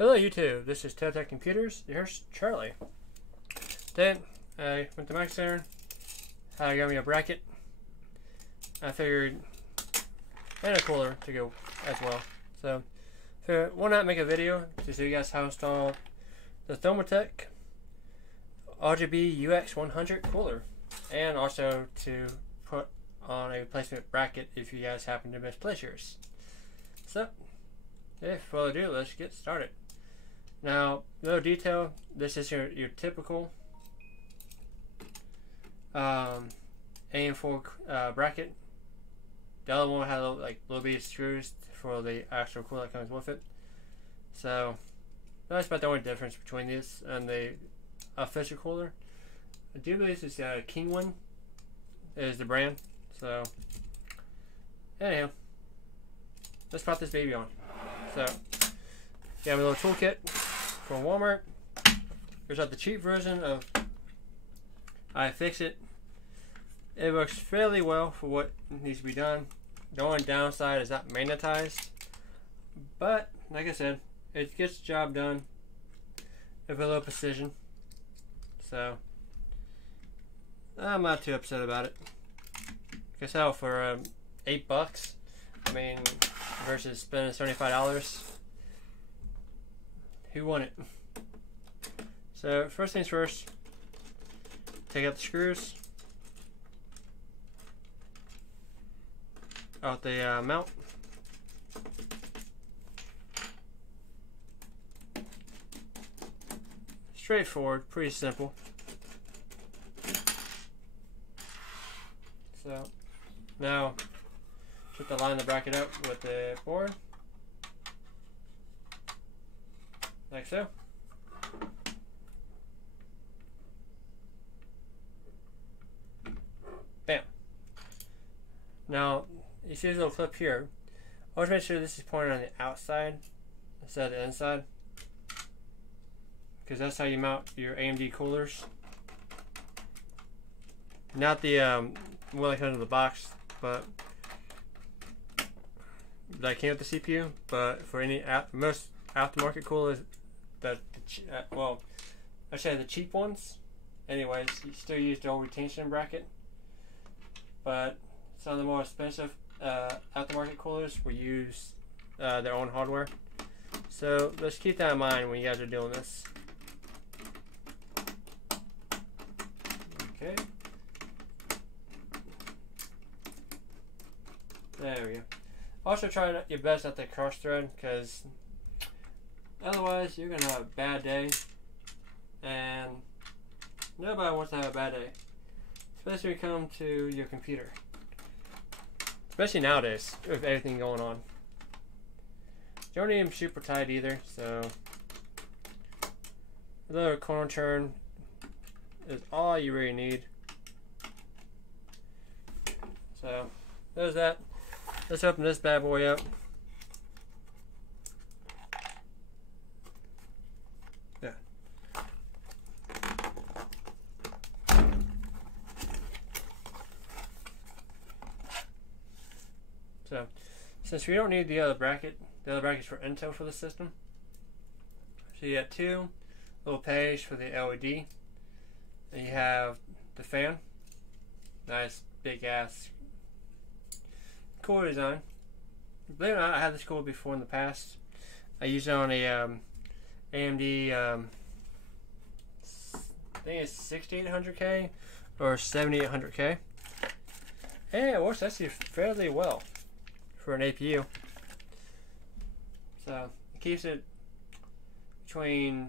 Hello YouTube, this is Thermaltake Computers. Here's Charlie. Then I went to Mac Center. I got me a bracket. I figured, and a cooler to go as well. So, why not make a video to show you guys how to install the Thermaltake RGB UX100 Cooler, and also to put on a replacement bracket if you guys happen to misplace yours. So, if further ado, let's get started. Now, little detail, this is your typical AM4 bracket. The other one had little bitty screws for the actual cooler that comes with it. So that's about the only difference between this and the official cooler. I do believe this is King one is the brand. So anyhow, let's pop this baby on. So got a little toolkit from Walmart. Here's the cheap version of iFixit. It works fairly well for what needs to be done. The only downside is not magnetized, but like I said, it gets the job done with a little precision. So I'm not too upset about it. Guess how for $8, I mean, versus spending $75. Who won it? So first things first, take out the screws out the mount. Straightforward, pretty simple. So now just to line the bracket up with the board, like so. Bam. Now you see this little clip here. Always make sure this is pointed on the outside instead of the inside, because that's how you mount your AMD coolers. Not the one that comes in the box, but that came with the CPU. But for any most aftermarket coolers, well, I say the cheap ones. Anyways, you still use the old retention bracket, but some of the more expensive aftermarket coolers will use their own hardware. So let's keep that in mind when you guys are doing this. Okay. There we go. Also try your best not to cross thread, because otherwise you're going to have a bad day, and nobody wants to have a bad day. Especially when you come to your computer. Especially nowadays, with everything going on. You don't need them super tight either, so a little corner turn is all you really need. So there's that. Let's open this bad boy up. Yeah. So since we don't need the other bracket's for Intel for the system. So you got two little pegs for the LED. And you have the fan. Nice big ass cooler design. Believe it or not, I had this cooler before in the past. I used it on a AMD I think it's 6800K or 7800K. And it works actually fairly well for an APU. So it keeps it between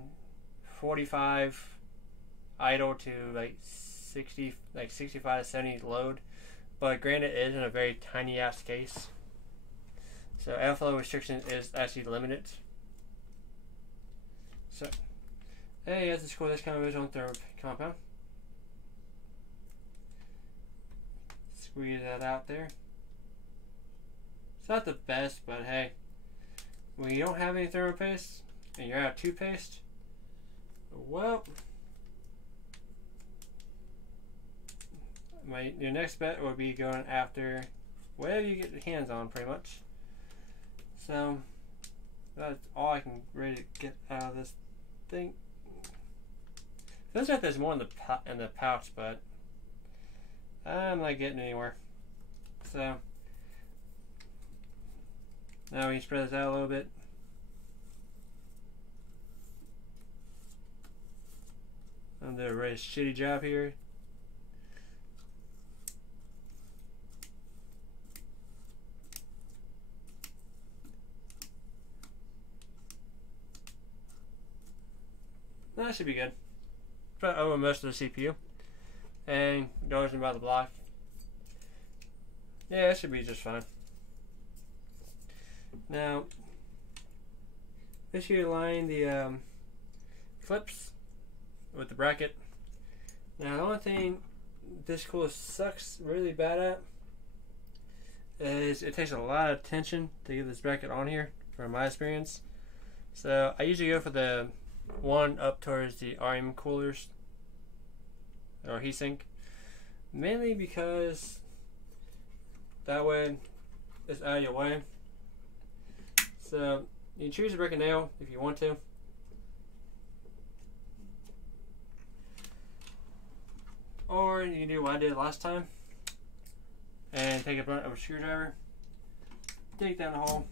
45 idle to like 65 to 70 load, but granted it is in a very tiny ass case, so airflow restriction is actually limited. So hey, yes, it's cool. This kind of is on third compound. Squeeze that out there. It's not the best, but hey, when you don't have any thermal paste and you're out of toothpaste, well, your next bet will be going after whatever you get your hands on, pretty much. So That's all I can really get out of this thing. Feels like there's more in the pouch, but I'm not getting anywhere. So now we can spread this out a little bit. I'm doing a really shitty job here. That should be good. Put over most of the CPU and goes in by the block. Yeah, it should be just fine. Now, make sure you line the clips with the bracket. Now, the only thing this cooler sucks really bad at is it takes a lot of attention to get this bracket on here, from my experience. So I usually go for the one up towards the RM coolers or heatsink, mainly because that way it's out of your way. So you can choose to break a nail if you want to. Or you can do what I did last time and take a butt of a screwdriver, dig down the hole,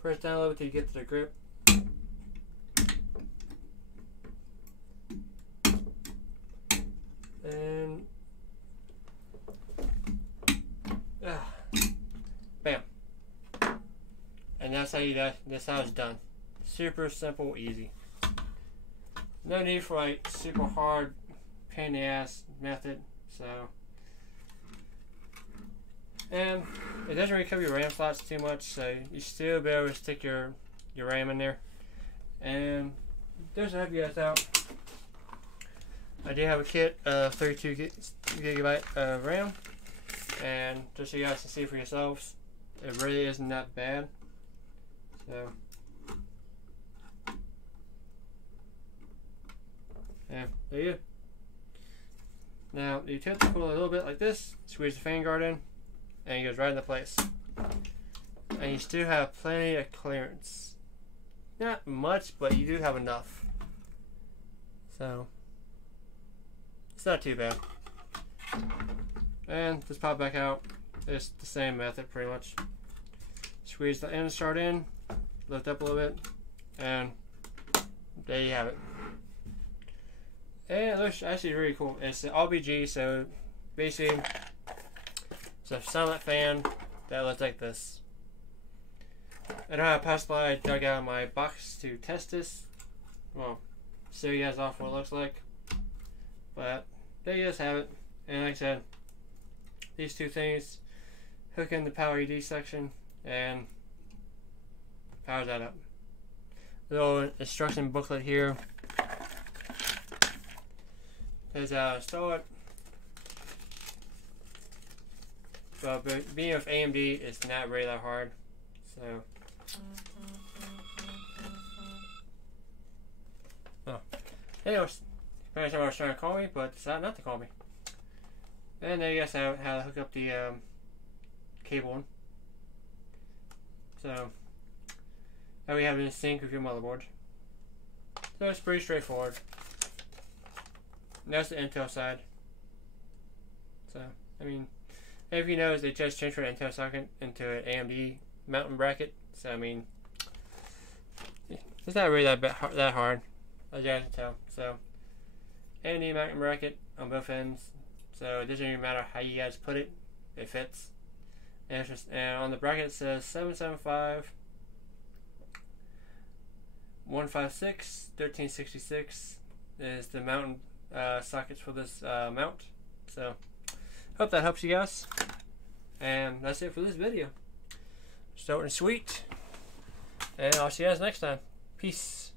press down a little bit till you get to the grip. And bam. And that's how it's done. Super simple, easy. No need for like super hard pain in the ass method. So, and it doesn't really cover your RAM slots too much, so you still be able to stick your RAM in there. And just to help you guys out, I do have a kit of 32 gigabyte of RAM, and just so you guys can see for yourselves, it really isn't that bad. So, yeah, there you go. Now you tilt the cooler a little bit like this, squeeze the fan guard in, and it goes right into place. And you still have plenty of clearance. Not much, but you do have enough. So it's not too bad. And just pop back out. It's the same method pretty much. Squeeze the end start in, lift up a little bit, and there you have it. And it looks actually really cool. It's an RBG, so basically it's a silent fan that looks like this. I don't have a power supply. I dug out of my box to test this. Well, show you guys off what it looks like. But there you guys have it. And like I said, these two things hook in the power ED section and powers that up. Little instruction booklet here. Here's how to install it. But being with AMD, it's not really that hard. So, anyways, parents someone was trying to call me, but decided not to call me. And there you guys have how to hook up the cable. So, now we have it in sync with your motherboard. So it's pretty straightforward. And that's the Intel side. So, I mean, if you know, they just transferred an Intel socket into an AMD mounting bracket. So, I mean, it's not really that hard, as you guys can tell. So, AMD mounting bracket on both ends. So, it doesn't even matter how you guys put it, it fits. And, it's just, and on the bracket it says 775 156 1366 is the mounting sockets for this mount. So hope that helps you guys, and that's it for this video. Short and sweet, and I'll see you guys next time. Peace.